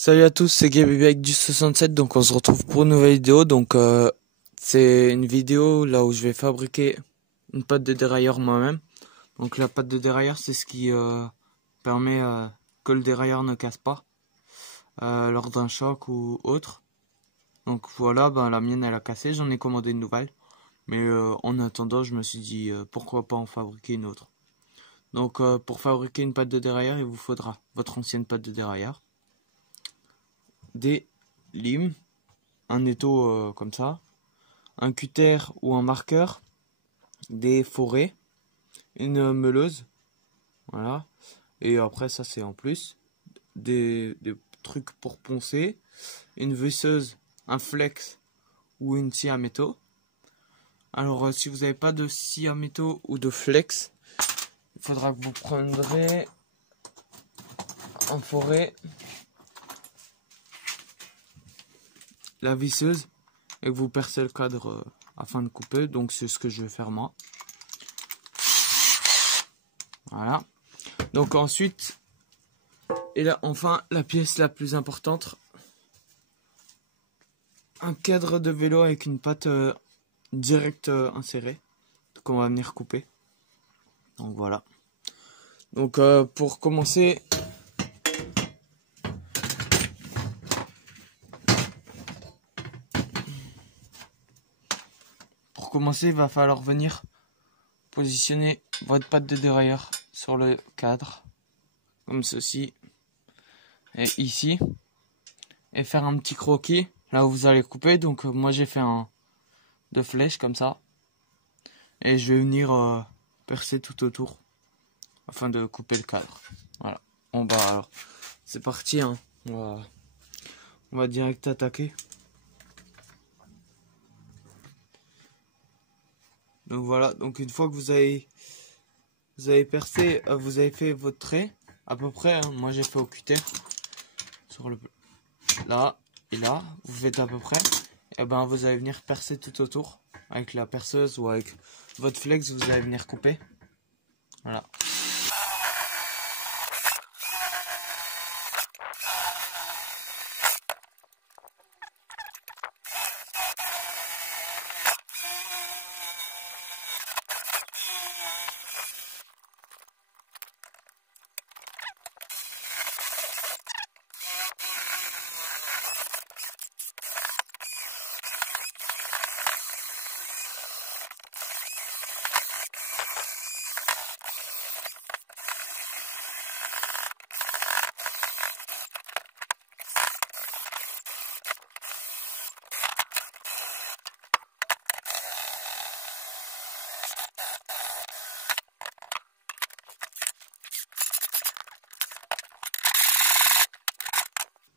Salut à tous, c'est Gaby avec du 67, donc on se retrouve pour une nouvelle vidéo. C'est une vidéo là où je vais fabriquer une pâte de dérailleur moi-même. Donc la pâte de dérailleur, c'est ce qui permet que le dérailleur ne casse pas lors d'un choc ou autre. Donc voilà, la mienne elle a cassé, j'en ai commandé une nouvelle. Mais en attendant, je me suis dit pourquoi pas en fabriquer une autre. Donc pour fabriquer une pâte de dérailleur, il vous faudra votre ancienne pâte de dérailleur, des limes, un étau comme ça, un cutter ou un marqueur, des forêts, une meuleuse, voilà. Et après ça c'est en plus des trucs pour poncer, une visseuse, un flex ou une scie à métaux. Alors si vous n'avez pas de scie à métaux ou de flex, il faudra que vous prendrez en forêt la visseuse et que vous percez le cadre afin de couper. Donc c'est ce que je vais faire moi. Voilà. Donc ensuite, et là enfin la pièce la plus importante, un cadre de vélo avec une patte directe insérée qu'on va venir couper. Donc voilà. Donc pour commencer, il va falloir venir positionner votre patte de dérailleur sur le cadre comme ceci et ici, et faire un petit croquis là où vous allez couper. Donc moi j'ai fait un de flèche comme ça et je vais venir percer tout autour afin de couper le cadre. Voilà. Bon alors c'est parti hein. On va direct attaquer. Donc voilà, donc une fois que vous avez percé, vous avez fait votre trait à peu près hein. Moi j'ai fait au cutter sur le là et là, vous faites à peu près, et ben vous allez venir percer tout autour avec la perceuse ou avec votre flex, vous allez venir couper. Voilà.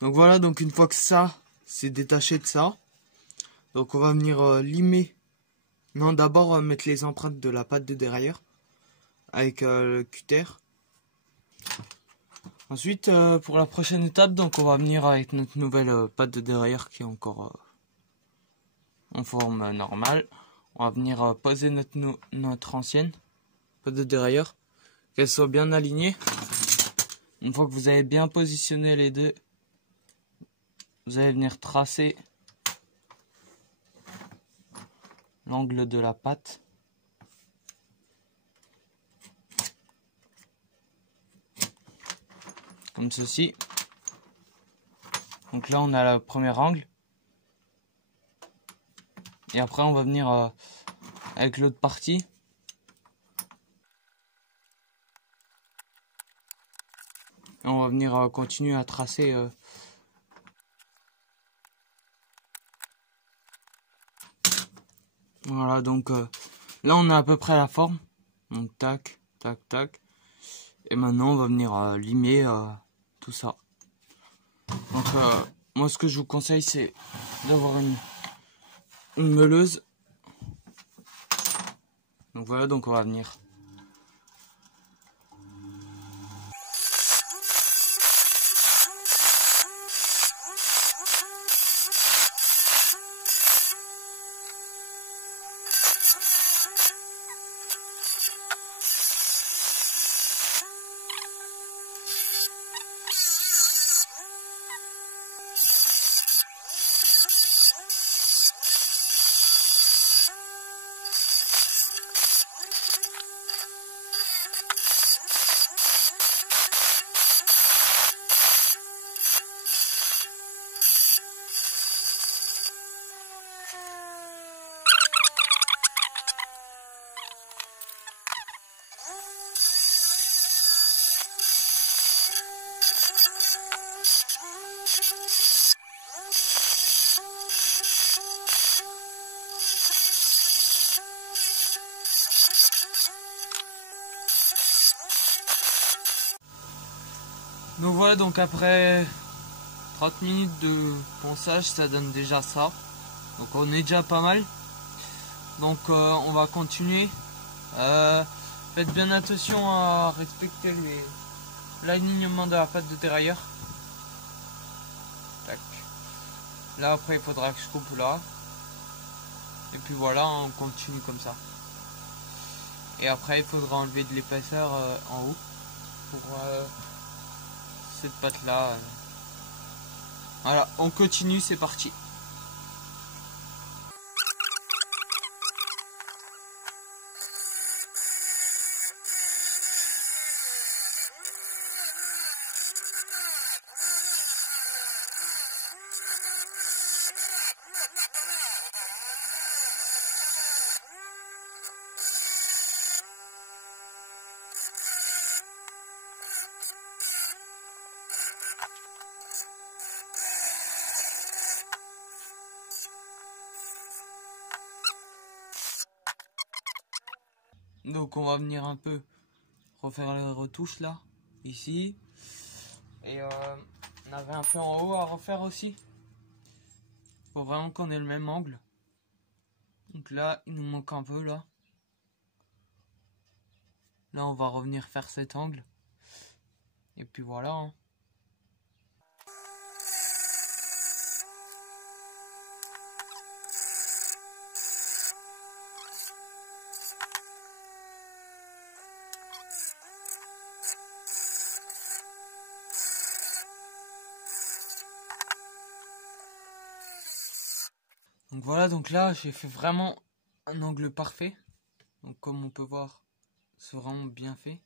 Donc voilà, donc une fois que ça c'est détaché de ça, donc on va venir limer. Non, d'abord mettre les empreintes de la pâte de dérailleur avec le cutter. Ensuite, pour la prochaine étape, donc on va venir avec notre nouvelle pâte de dérailleur qui est encore en forme normale. On va venir poser notre ancienne pâte de dérailleur, qu'elle soit bien alignée. Une fois que vous avez bien positionné les deux, vous allez venir tracer l'angle de la pâte. Comme ceci. Donc là on a le premier angle. Et après on va venir avec l'autre partie. Et on va venir continuer à tracer voilà, donc là on a à peu près la forme. Donc tac, tac, tac. Et maintenant on va venir limer tout ça. Donc moi ce que je vous conseille c'est d'avoir une meuleuse. Donc voilà, donc on va venir Donc voilà, donc après 30 minutes de ponçage, ça donne déjà ça. Donc on est déjà pas mal. Donc on va continuer. Faites bien attention à respecter l'alignement de la patte de dérailleur. Tac. Là après il faudra que je coupe là. Et puis voilà, on continue comme ça. Et après il faudra enlever de l'épaisseur en haut pour cette patte là. Voilà, on continue, c'est parti. Donc on va venir un peu refaire les retouches là, ici. Et on avait un peu en haut à refaire aussi. Faut vraiment qu'on ait le même angle. Donc là, il nous manque un peu là. Là, on va revenir faire cet angle. Et puis voilà. Hein. Donc voilà, donc là j'ai fait vraiment un angle parfait. Donc comme on peut voir, c'est vraiment bien fait.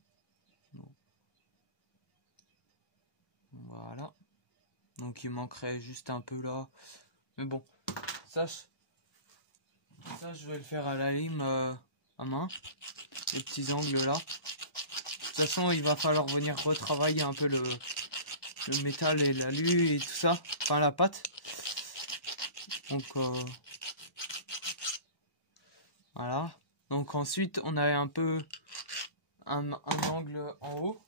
Bon. Voilà. Donc il manquerait juste un peu là. Mais bon, ça je vais le faire à la lime à main. Les petits angles là. De toute façon il va falloir venir retravailler un peu le métal et l'alu et tout ça. Enfin la pâte. Donc voilà. Donc ensuite on avait un peu un angle en haut.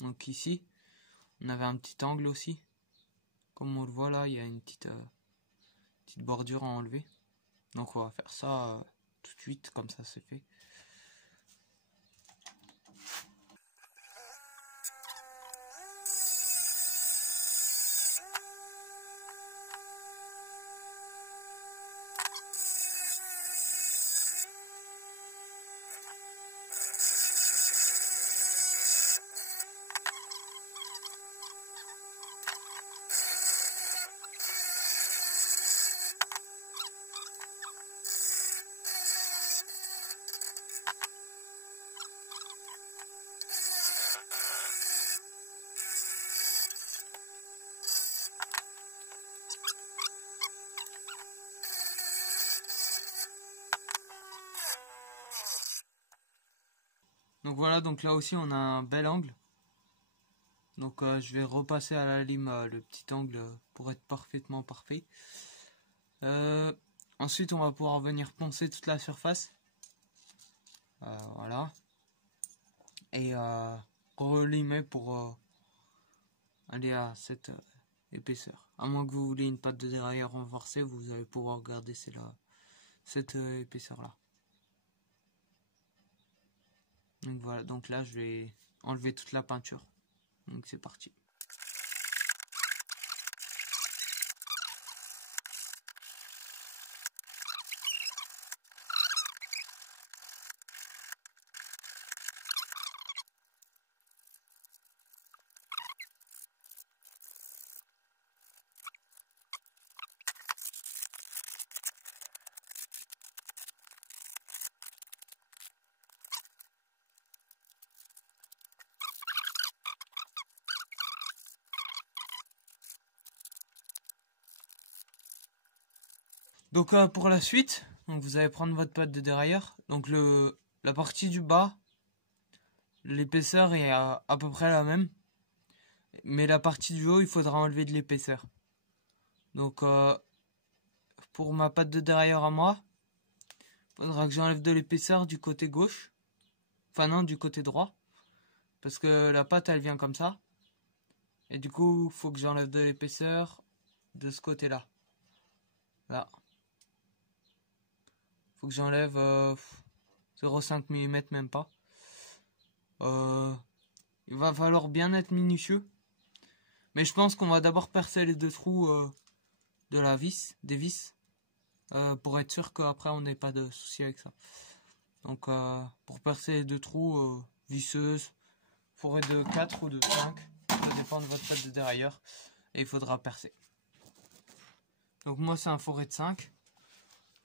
Donc ici on avait un petit angle aussi. Comme on le voit là, il y a une petite bordure à enlever. Donc on va faire ça tout de suite, comme ça c'est fait. Donc voilà, donc là aussi on a un bel angle. Donc je vais repasser à la lime le petit angle pour être parfaitement parfait. Ensuite on va pouvoir venir poncer toute la surface. Voilà. Et relimer pour aller à cette épaisseur. À moins que vous voulez une pâte de dérailleur renforcée, vous allez pouvoir garder cette épaisseur là. Donc voilà, donc là je vais enlever toute la peinture. Donc c'est parti. Donc pour la suite, donc vous allez prendre votre pâte de dérailleur. Donc la partie du bas, l'épaisseur est à peu près la même. Mais la partie du haut, il faudra enlever de l'épaisseur. Donc pour ma pâte de dérailleur à moi, il faudra que j'enlève de l'épaisseur du côté gauche. Enfin non, du côté droit. Parce que la pâte elle vient comme ça. Et du coup, faut que j'enlève de l'épaisseur de ce côté-là. Là. Faut que j'enlève 0,5 mm, même pas. Il va falloir bien être minutieux. Mais je pense qu'on va d'abord percer les deux trous de la vis, des vis. Pour être sûr qu'après on n'ait pas de soucis avec ça. Donc pour percer les deux trous, visseuse, forêt de 4 ou de 5. Ça dépend de votre pâte de dérailleur. Et il faudra percer. Donc moi c'est un forêt de 5.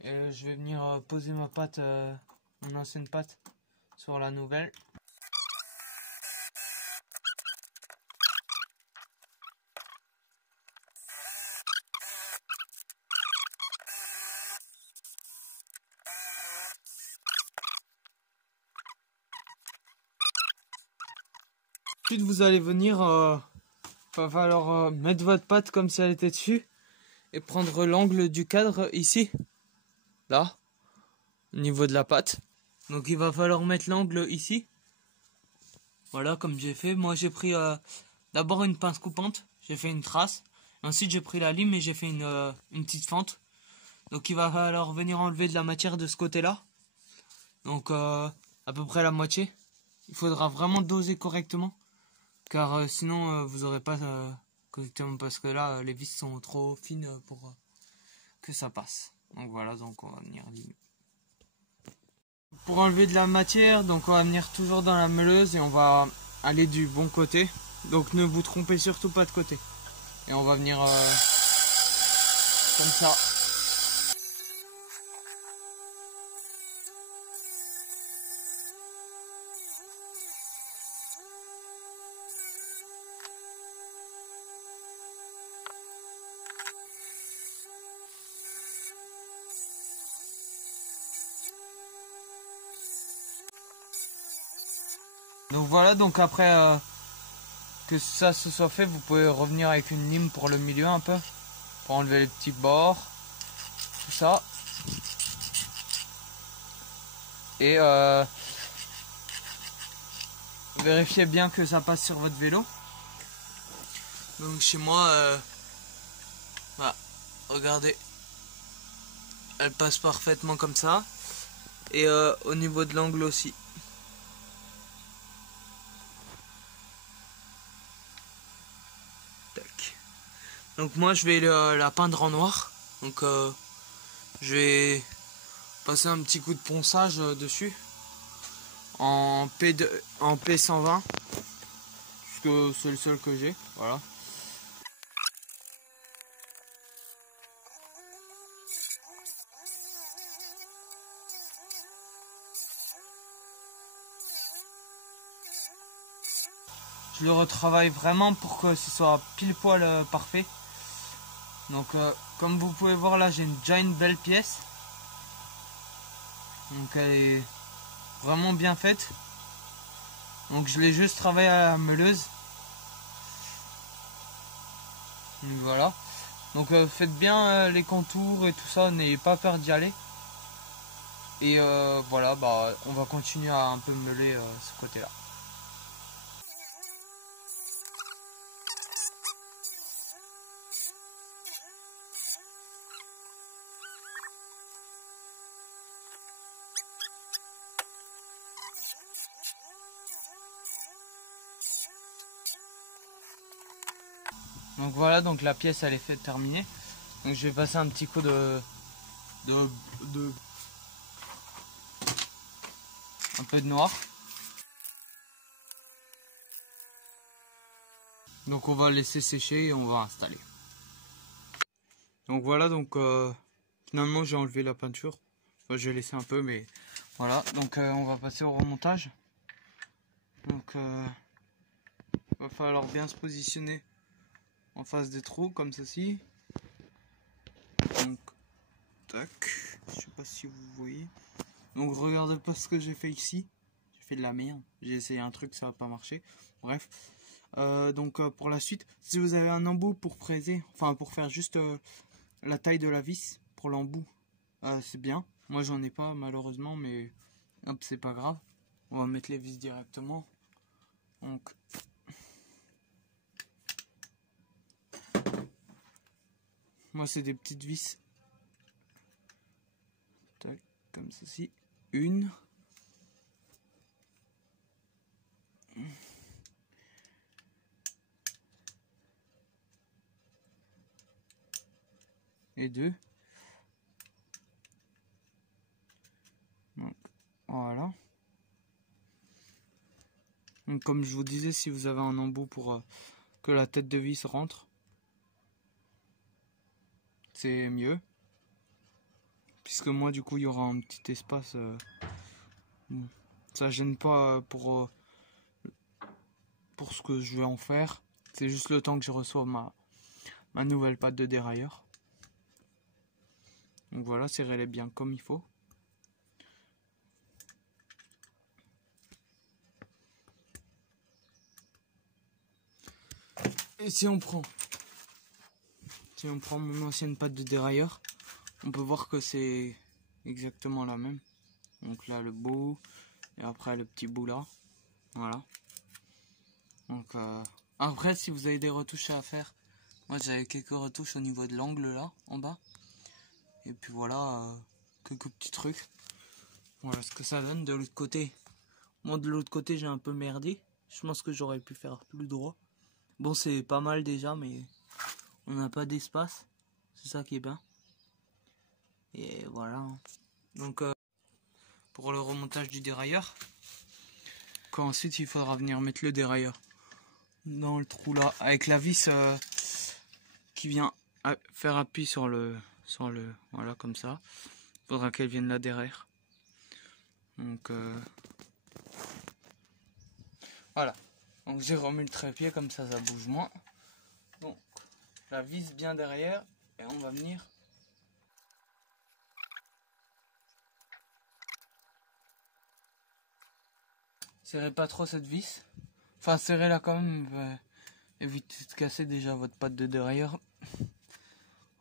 Et je vais venir poser ma pâte, mon ancienne pâte, sur la nouvelle. Ensuite vous allez venir, va falloir mettre votre pâte comme si elle était dessus. Et prendre l'angle du cadre ici. Là. Au niveau de la pâte. Donc il va falloir mettre l'angle ici. Voilà, comme j'ai fait. Moi j'ai pris d'abord une pince coupante. J'ai fait une trace. Ensuite j'ai pris la lime et j'ai fait une petite fente. Donc il va falloir venir enlever de la matière de ce côté-là. Donc à peu près la moitié. Il faudra vraiment doser correctement. Car sinon vous aurez pas correctement. Parce que là les vis sont trop fines pour que ça passe. Donc voilà, donc on va venir limer. Pour enlever de la matière, donc on va venir toujours dans la meuleuse et on va aller du bon côté. Donc ne vous trompez surtout pas de côté. Et on va venir comme ça. Donc voilà, donc après que ça se soit fait, vous pouvez revenir avec une lime pour le milieu un peu. Pour enlever les petits bords. Tout ça. Et vérifiez bien que ça passe sur votre vélo. Donc chez moi, voilà, regardez. Elle passe parfaitement comme ça. Et au niveau de l'angle aussi. Tac. Donc moi je vais la peindre en noir. Donc je vais passer un petit coup de ponçage dessus. En P120. Puisque c'est le seul que j'ai. Voilà. Je le retravaille vraiment pour que ce soit pile poil parfait. Donc comme vous pouvez voir là, j'ai déjà une belle pièce. Donc elle est vraiment bien faite. Donc je l'ai juste travaillé à la meuleuse. Donc voilà. Donc faites bien les contours et tout ça, n'ayez pas peur d'y aller. Et voilà, bah on va continuer à un peu meuler ce côté là. Donc voilà, donc la pièce elle est faite terminée. Donc je vais passer un petit coup un peu de noir. Donc on va laisser sécher et on va installer. Donc voilà, donc finalement j'ai enlevé la peinture. Enfin, j'ai laissé un peu, mais voilà. Donc on va passer au remontage. Donc il va falloir bien se positionner en face des trous comme ceci. Donc tac, je sais pas si vous voyez. Donc regardez pas ce que j'ai fait ici. J'ai fait de la merde. J'ai essayé un truc, ça n'a pas marché. Bref. Donc pour la suite, si vous avez un embout pour fraiser, enfin pour faire juste la taille de la vis pour l'embout, c'est bien. Moi j'en ai pas malheureusement, mais hop, c'est pas grave. On va mettre les vis directement. Donc moi c'est des petites vis. Tac, comme ceci. Une. Et deux. Donc, voilà. Donc, comme je vous disais, si vous avez un embout pour que la tête de vis rentre, c'est mieux. Puisque moi, du coup, il y aura un petit espace. Bon, ça gêne pas pour ce que je vais en faire. C'est juste le temps que je reçoive ma nouvelle patte de dérailleur. Donc voilà, serrez-les bien comme il faut. Et si on prend mon ancienne patte de dérailleur, on peut voir que c'est exactement la même. Donc là le bout, et après le petit bout là. Voilà. Donc après, si vous avez des retouches à faire, moi j'avais quelques retouches au niveau de l'angle là, en bas. Et puis voilà, quelques petits trucs. Voilà ce que ça donne de l'autre côté. Moi de l'autre côté j'ai un peu merdé. Je pense que j'aurais pu faire plus droit. Bon, c'est pas mal déjà, mais on n'a pas d'espace. C'est ça qui est bien. Et voilà. Donc, pour le remontage du dérailleur, ensuite il faudra venir mettre le dérailleur dans le trou là, avec la vis qui vient faire appui sur le, voilà, comme ça. Il faudra qu'elle vienne là derrière. Donc, voilà. Donc j'ai remis le trépied, comme ça bouge moins. Donc la vis bien derrière et on va venir. Serrez pas trop cette vis. Enfin serrez-la quand même. Évitez de casser déjà votre patte de dérailleur.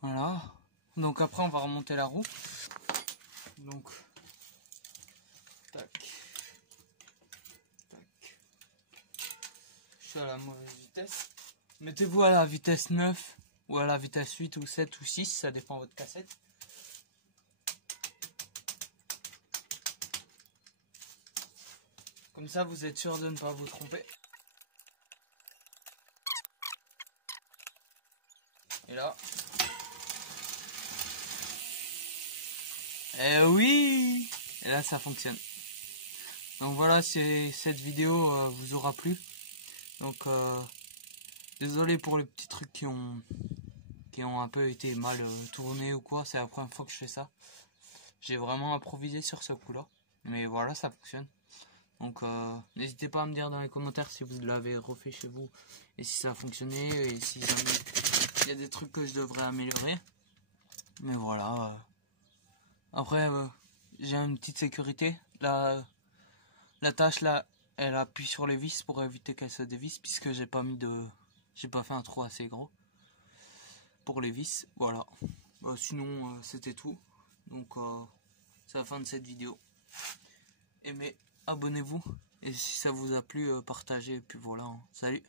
Voilà. Donc après on va remonter la roue. Donc tac. Tac. Je suis à la mauvaise vitesse. Mettez-vous à la vitesse 9 ou à la vitesse 8 ou 7 ou 6, ça dépend de votre cassette. Comme ça vous êtes sûr de ne pas vous tromper. Et là. Eh oui! Et là ça fonctionne. Donc voilà, cette vidéo vous aura plu. Donc désolé pour les petits trucs qui ont un peu été mal tournés ou quoi. C'est la première fois que je fais ça. J'ai vraiment improvisé sur ce coup là. Mais voilà, ça fonctionne. Donc n'hésitez pas à me dire dans les commentaires si vous l'avez refait chez vous. Et si ça a fonctionné. Et si il y a des trucs que je devrais améliorer. Mais voilà. Après j'ai une petite sécurité. La tâche là, elle appuie sur les vis pour éviter qu'elle se dévisse, puisque j'ai pas fait un trou assez gros pour les vis. Voilà. Sinon c'était tout. Donc c'est la fin de cette vidéo. Aimez, abonnez-vous, et si ça vous a plu, partagez, et puis voilà. Salut.